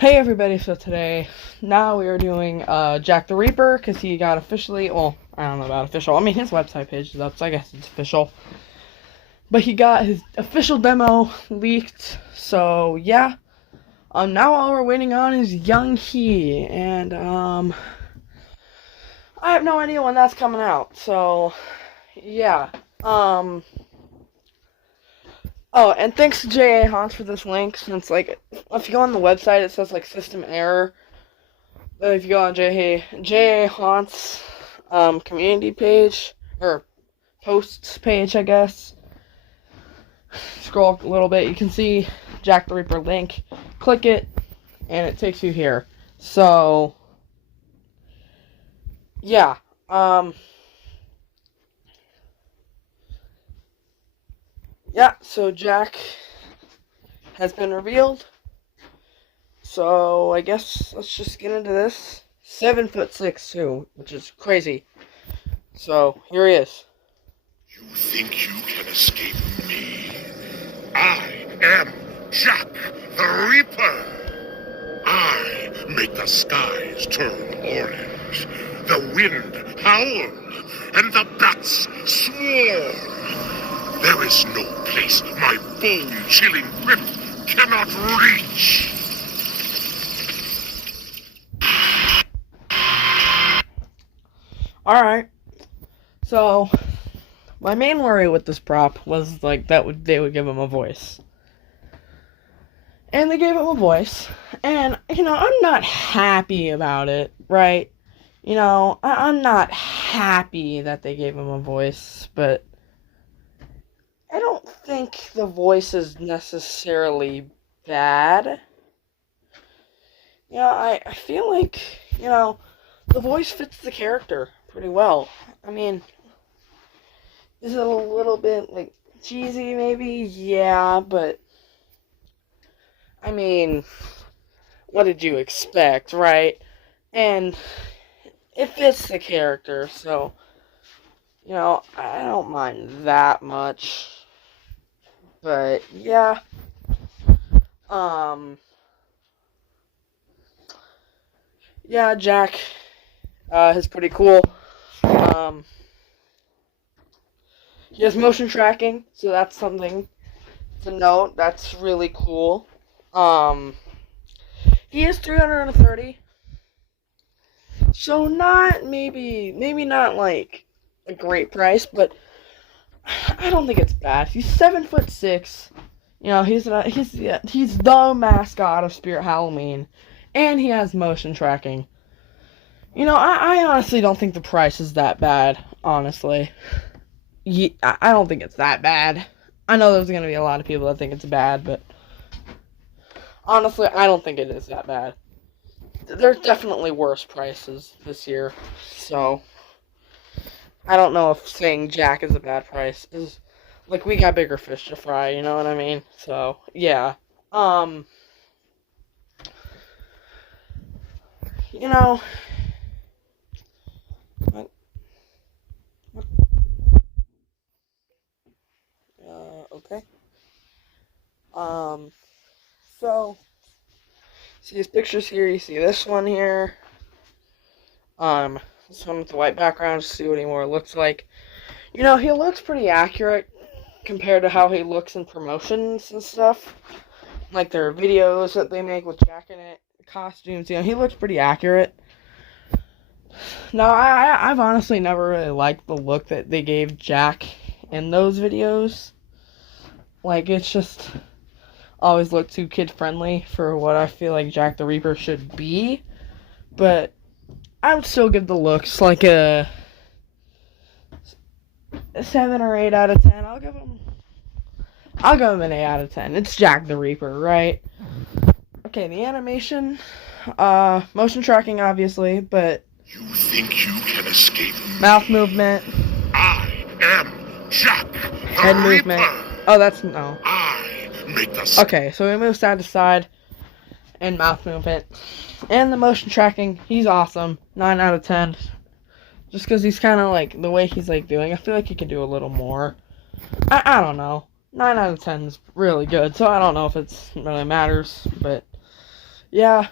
Hey everybody, so now we are doing Jack the Reaper, because he got officially, well, I don't know about official, I mean his website page is up, so I guess it's official. But he got his official demo leaked, so yeah. Now all we're waiting on is Young He, and I have no idea when that's coming out, so yeah. Oh, and thanks to J.A. Hans for this link, since, like, if you go on the website, it says, like, system error. But if you go on J.A. Haunts community page, or posts page, I guess, scroll a little bit, you can see Jack the Reaper link. Click it, and it takes you here. So, yeah. Yeah, so Jack has been revealed. So, I guess let's just get into this. 7'6" too, which is crazy. So, here he is. You think you can escape me? I am Jack the Reaper. I make the skies turn orange, the wind howl, and the bats swarm. There is no place my bone-chilling grip cannot reach. Alright. So, my main worry with this prop was, like, they would give him a voice. And they gave him a voice. And, I'm not happy about it, right? I'm not happy that they gave him a voice, but I don't think the voice is necessarily bad. I feel like, the voice fits the character pretty well. I mean, is it a little bit, like, cheesy, maybe? Yeah, but, I mean, what did you expect, right? And it fits the character, so, I don't mind that much. But, yeah. Yeah, Jack, is pretty cool. He has motion tracking, so that's something to note. That's really cool. He is 330. So maybe not like a great price, but I don't think it's bad. He's 7'6". He's the mascot of Spirit Halloween, and he has motion tracking. I honestly don't think the price is that bad. Honestly, I don't think it's that bad. I know there's gonna be a lot of people that think it's bad, but honestly, I don't think it is that bad. There's definitely worse prices this year, so I don't know if saying Jack is a bad price is, like, we got bigger fish to fry, you know what I mean? So, yeah. You know, what? Okay. So, see these pictures here, you see this one here, this one with the white background, just see what he more looks like. He looks pretty accurate compared to how he looks in promotions and stuff. Like their videos that they make with Jack in it, costumes, he looks pretty accurate. Now, I've honestly never really liked the look that they gave Jack in those videos. Like, it's just always looked too kid-friendly for what I feel like Jack the Reaper should be. But I would still give the looks like a 7 or 8 out of 10. I'll give him an 8 out of 10. It's Jack the Reaper, right? Okay, the animation, motion tracking, obviously, but You think you can escape me? mouth movement, I am Jack the head Reaper. movement. Oh, that's no. I make the Okay, so we move side to side, and mouth movement. And the motion tracking, he's awesome. 9 out of 10. Just because he's kind of like, the way he's like doing, I feel like he could do a little more. I don't know. 9 out of 10 is really good, so I don't know if it really matters, but Yeah.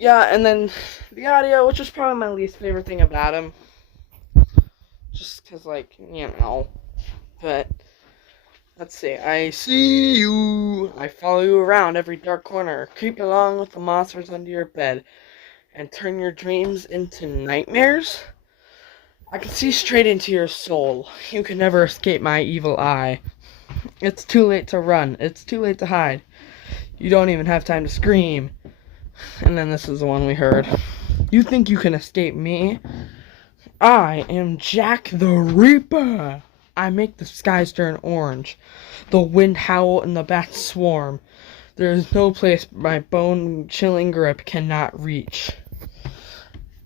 Yeah, and then the audio, which is probably my least favorite thing about him. Just because, like, But, let's see. I see you. I follow you around every dark corner. Creep along with the monsters under your bed. And turn your dreams into nightmares? I can see straight into your soul. You can never escape my evil eye. It's too late to run. It's too late to hide. You don't even have time to scream. And then this is the one we heard. You think you can escape me? I am Jack the Reaper. I make the skies turn orange, the wind howl and the bats swarm. There is no place my bone-chilling grip cannot reach.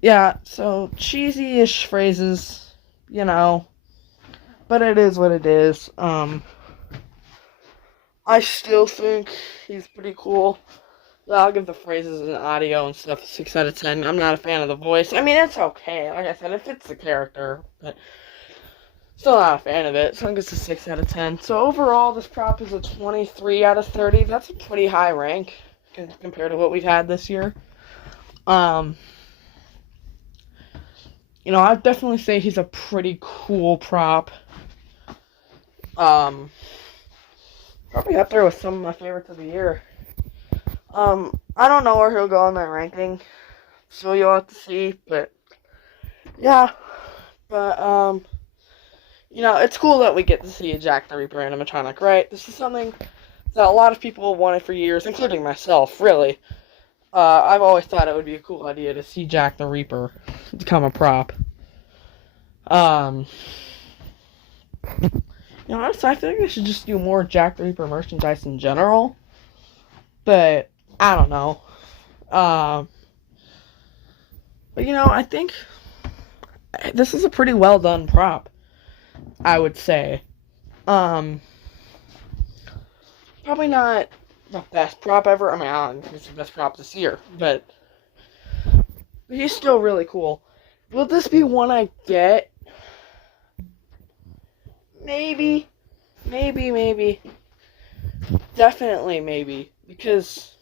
Yeah, so cheesy-ish phrases, but it is what it is. I still think he's pretty cool. I'll give the phrases and audio and stuff a 6 out of 10. I'm not a fan of the voice. I mean, it's okay. Like I said, it fits the character, but still not a fan of it. So I guess a 6 out of 10. So overall, this prop is a 23 out of 30. That's a pretty high rank compared to what we've had this year. I'd definitely say he's a pretty cool prop. Probably up there with some of my favorites of the year. I don't know where he'll go in my ranking, so you'll have to see, but, yeah, but, it's cool that we get to see a Jack the Reaper animatronic, right? This is something that a lot of people have wanted for years, including myself, really. I've always thought it would be a cool idea to see Jack the Reaper become a prop. Honestly, I feel like they should just do more Jack the Reaper merchandise in general, but I don't know. But I think this is a pretty well done prop, I would say. Probably not the best prop ever. I mean, I don't think it's the best prop this year, but he's still really cool. Will this be one I get? Maybe. Definitely maybe. Because,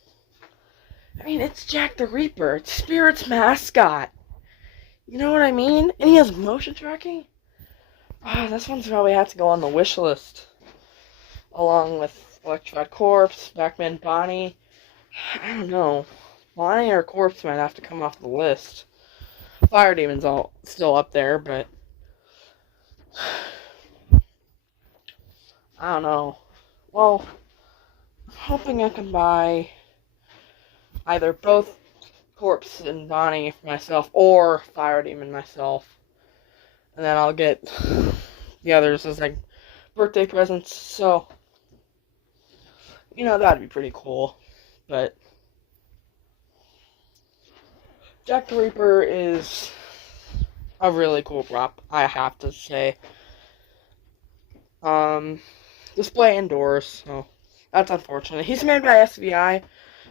I mean, it's Jack the Reaper. It's Spirit's mascot. You know what I mean? And he has motion tracking? This one's probably have to go on the wish list. Along with Electrified Corpse, Batman Bonnie. I don't know. Bonnie or Corpse might have to come off the list. Fire Demon's all still up there, but I don't know. Well, I'm hoping I can buy either both Corpse and Bonnie for myself or Fire Demon myself. And then I'll get the others as like birthday presents. So, that'd be pretty cool. But Jack the Reaper is a really cool prop, I have to say. Display indoors, so that's unfortunate. He's made by SVI,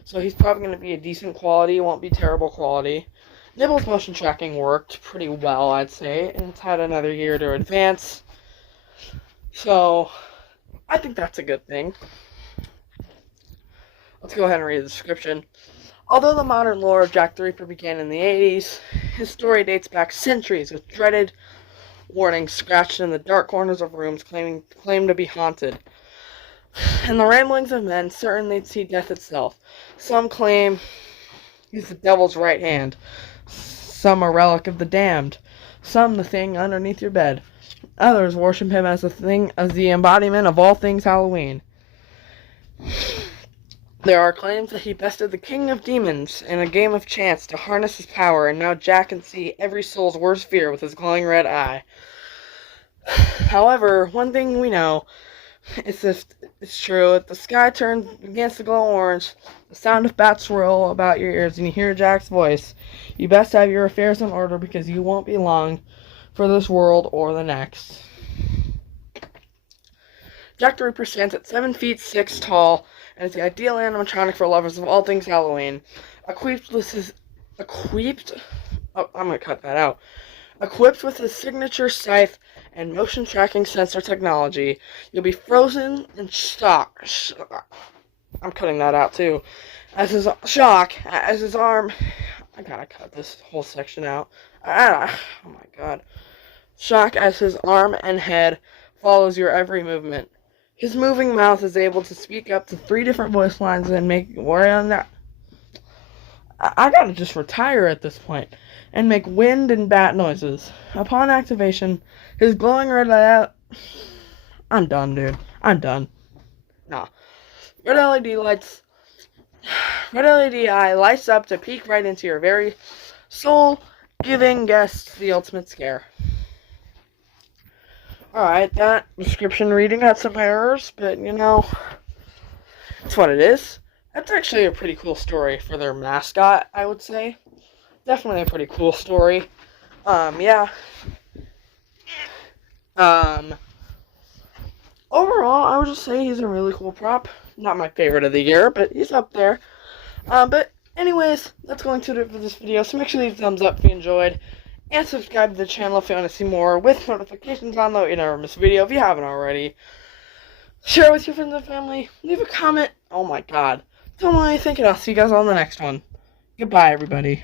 so he's probably going to be a decent quality. It won't be terrible quality. Nibble's motion tracking worked pretty well, I'd say, and it's had another year to advance. So, I think that's a good thing. Let's go ahead and read the description. Although the modern lore of Jack the Reaper began in the 80s, his story dates back centuries with dreaded warnings scratched in the dark corners of rooms claim to be haunted. And the ramblings of men certain they'd see death itself. Some claim he's the devil's right hand. Some a relic of the damned. Some the thing underneath your bed. Others worship him as the embodiment of all things Halloween. There are claims that he bested the king of demons in a game of chance to harness his power, and now Jack can see every soul's worst fear with his glowing red eye. However, one thing we know is if it's true, if the sky begins to glow orange, the sound of bats swirl about your ears, and you hear Jack's voice, you best have your affairs in order because you won't be long for this world or the next. Jack the Reaper stands at 7 feet 6 tall, and is the ideal animatronic for lovers of all things Halloween. Equipped Equipped with his signature scythe and motion tracking sensor technology, you'll be frozen in shock. I'm cutting that out too. As his arm. I gotta cut this whole section out. Oh my god. Shock as his arm and head follows your every movement. His moving mouth is able to speak up to 3 different voice lines and make I gotta just retire at this point and make wind and bat noises. Upon activation, his glowing red light. I'm done, dude. I'm done. Nah. Red LED lights. Red LED eye lights up to peek right into your very soul, giving guests the ultimate scare. Alright, that description reading had some errors, but you know, it's what it is. That's actually a pretty cool story for their mascot, I would say. Definitely a pretty cool story. Yeah. Overall, I would just say he's a really cool prop. Not my favorite of the year, but he's up there. But anyways, that's going to do it for this video. So make sure you leave a thumbs up if you enjoyed. And subscribe to the channel if you want to see more with notifications on, though you never miss a video if you haven't already. Share it with your friends and family. Leave a comment. Oh my god. Tell me what you think, and I'll see you guys on the next one. Goodbye, everybody.